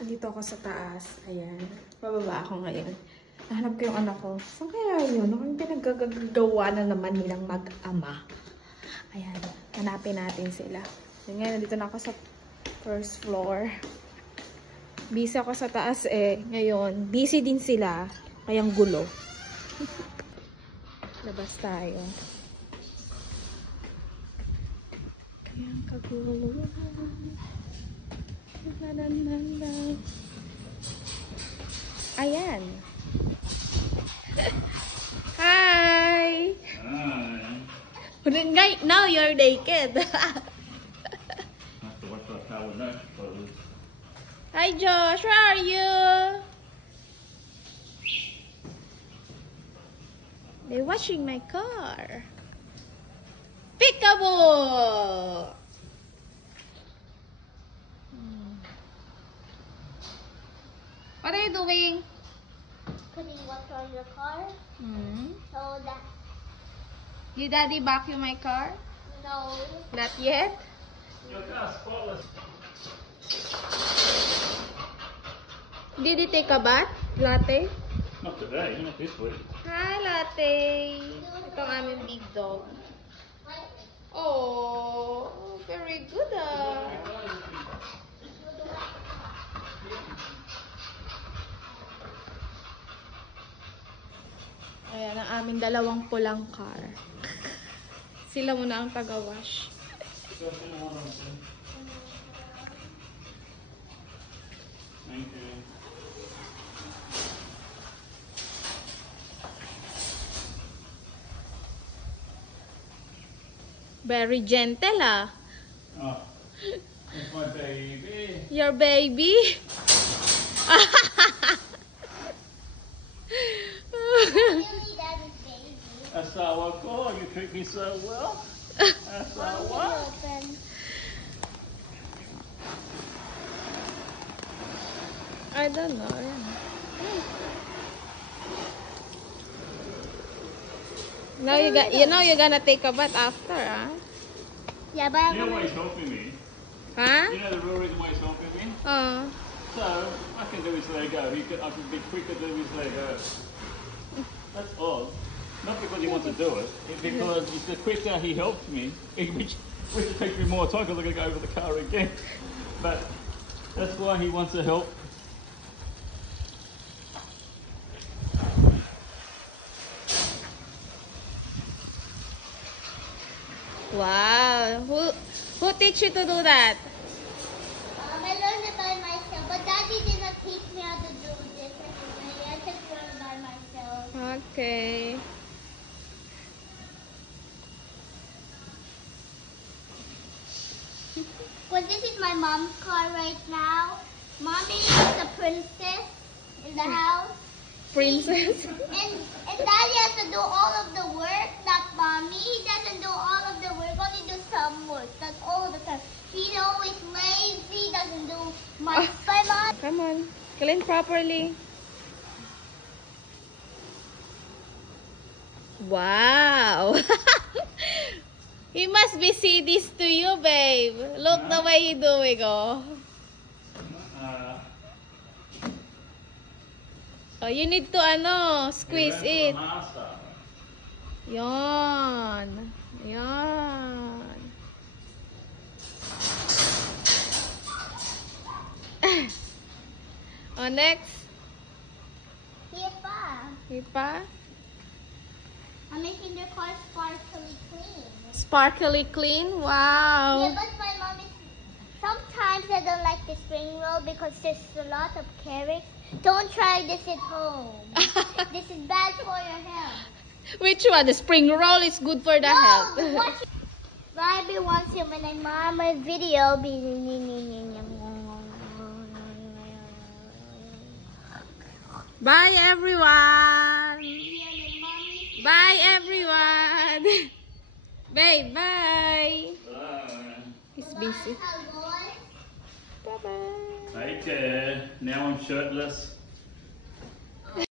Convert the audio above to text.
Andito ako sa taas. Ayan. Bababa ako ngayon. Nahanap ko yung anak ko. Saan kaya yun? Ang pinaggagawa na naman nilang mag-ama. Ayan. Hanapin natin sila. Ngayon, nandito na ako sa first floor. Busy ako sa taas eh. Ngayon, busy din sila. Kayang gulo. Labas tayo. Kayang kagulo. Ayan. Hi! Hi. Now you're naked. Hi Josh, where are you? They're washing my car. Peekaboo! What are you doing? Putting water on your car. So that. Did Daddy vacuum my car? No. Not yet? Your car's spotless. Did he take a bath? Latte? Not today, not this week. Hi, Latte. Ito ang aming big dog. Oh, very good ah. Ayan, ang aming dalawang pulang car. Sila muna ang taga-wash. Thank you. Very gentle ah. Oh, that's my baby. Your baby? Really, Daddy's baby. Asawa ko, you treat me so well. Asawa. Open. I don't know. Now you're gonna take a bath after, huh? Yeah, but You know why he's helping me? Huh? You know the real reason why he's helping me? So, I can do his Lego. I can be quicker to do his Lego. That's all. Not because he wants to do it. It's because the quicker he helps me, which takes me more time because I'm going to go over the car again. But that's why he wants to help. Wow. Who teach you to do that? I learned it by myself. But Daddy did not teach me how to do this. I had to learn by myself. Okay. Well, this is my mom's car right now. Mommy is the princess in the house. Princess. And Daddy has to do all of the work, not Mommy. He doesn't do all of the work, only do some work. That's all the time. He's always lazy, doesn't do much. My mom. Come on. Clean properly. Wow. He must be see this to you, babe. Look the way you doing, oh. Oh, you need to squeeze it. Yon. Yon. Oh, next. Here, Pa. Ipa. I'm making your car sparkly clean. Sparkly clean. Wow. Yeah, but my mom is... Sometimes I don't like the spring roll because there's a lot of carrots. Don't try this at home. This is bad for your health. Which one? The spring roll is good for the health. Bobby wants you when I mom a video. Bye, everyone. Bye, everyone. Babe, bye. Bye. He's busy. Bye, boy. Bye-bye. Take care. Now I'm shirtless.